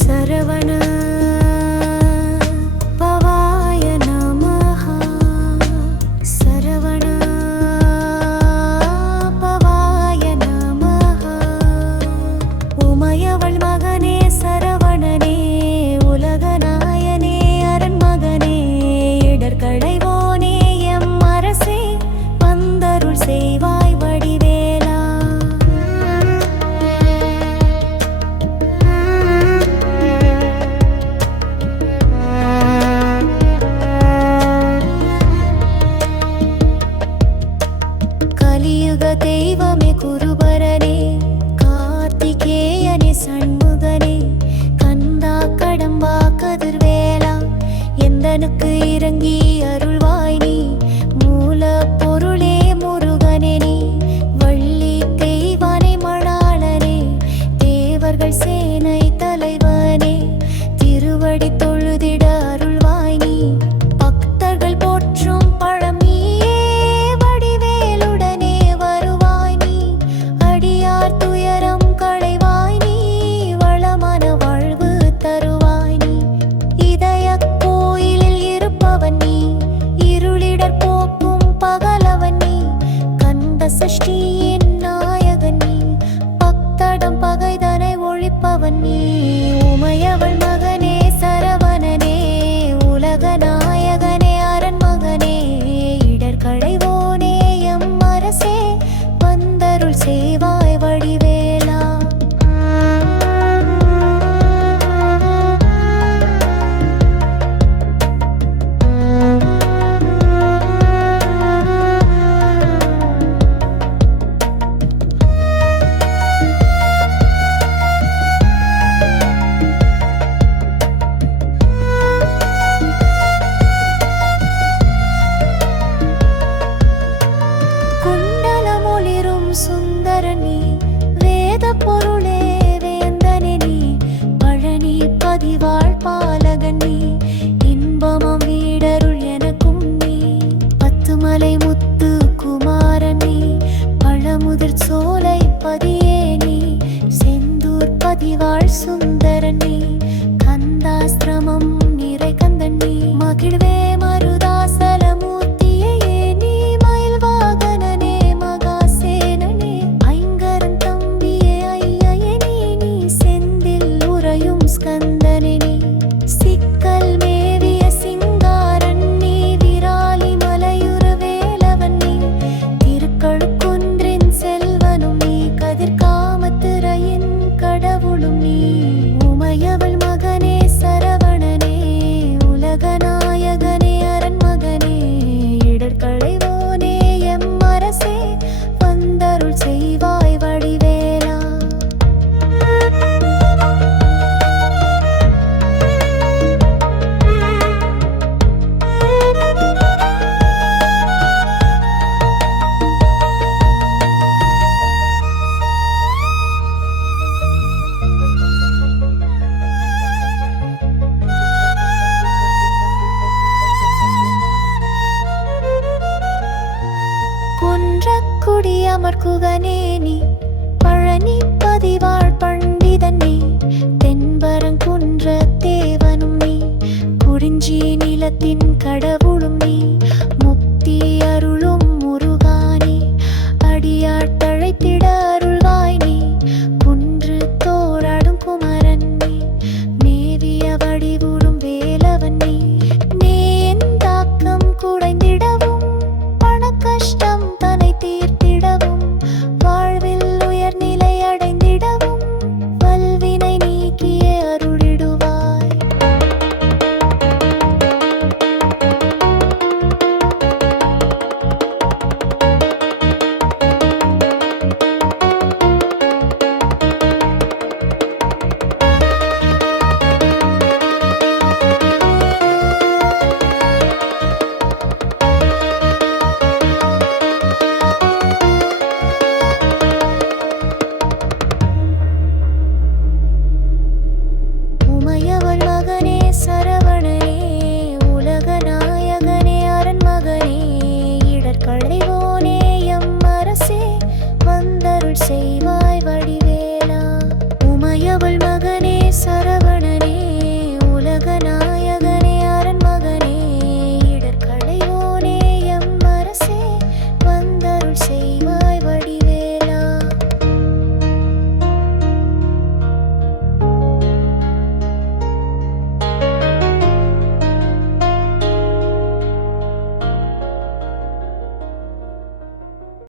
சரவண பவாய நமஹ. சரவண பவாய நமஹ. உமையவள் மகனே சரவணனே, உலகநாயனே அரண்மகனே, இடர்களைவோனே எம் அரசே, வந்தருள் செய்வாய் வடிவேலா. கலியுக தெய்வமே குருபரனே, கார்த்திகேயனே சண்முகனே, கந்தா கடம்பா கதிர்வேலா, எந்தனுக்கு இறங்கி அருள்வாய் நீ, மூல பொருளே முருகனே நீ, வள்ளி தெய்வானை மணாளனே, தேவர்கள் சேனை தலைவனே, திருவடி தொழுதிட அருள்வாய் நீ, பக்தர்கள் போற்றும் பழமியே வடிவேலுடனே வருவாய் நீ, அடியார் துயரம் களைவாய் நீ, வளமான வாழ்வு தருவாய் நீ, இதய கோயிலில் இருப்பவன் நீ, இருளிடர் போக்கும் பகலவன் நீ, கந்த சஷ்டியின் நாயகன் நீ, பக்தடம் பகைதனை ஒழிப்பவன் நீ, உமையவள் மகனே சரவணனே, உலக நாயகனே அரண்மகனே, இடர்களைவோனே எம் அரசே, வந்தருள் செய்வாய் வடிவேலா. குண்டலமொளிரும் சுந்தரனே, வேத பொருளே வேந்தனே நீ, பழனி பதிவாழ் பாலகன் நீ, இன்பமாம் வீடருள் எனக்கும் நீ, பத்துமலை முத்து குமாரன் நீ, பழமுதிர் சோலை பதியே நீ, செந்தூர் பதிவாழ் சுந்தரன் நீ, கந்தாஸ்திரமம் நிறை கந்தன் நீ, மகிழ்வே மருதாசலமூர்த்தியே நீ, மயில் வாகனனே மகாசேனனே, ஐங்கரன் தம்பியே ஐயனே நீ, செந்தில் உறையும் ஸ்கந்தனே நீ, சிக்கல் மேவிய சிங்காரன் நீ, விராலி மலையுற வேலவன் நீ, திருக்கழுக்குன்றின் செல்வனும் நீ, கதிர்காமத்துறையின் கடவுளும் நீ, உமையவள் மகனே சரவணனே, உலக நாயகனே அரண்மகனே, இடர்களைவோனே எம் அரசே, வந்தருள் செய்வாய் வடிவேலா. குன்றக்குடி அமர்குகனே நீ, பழனி பதிவாழ் பண்டிதன் நீ, தென்பரங்குன்ற தேவனும் நீ, குறிஞ்சி நிலத்தின் கடவுளும் நீ,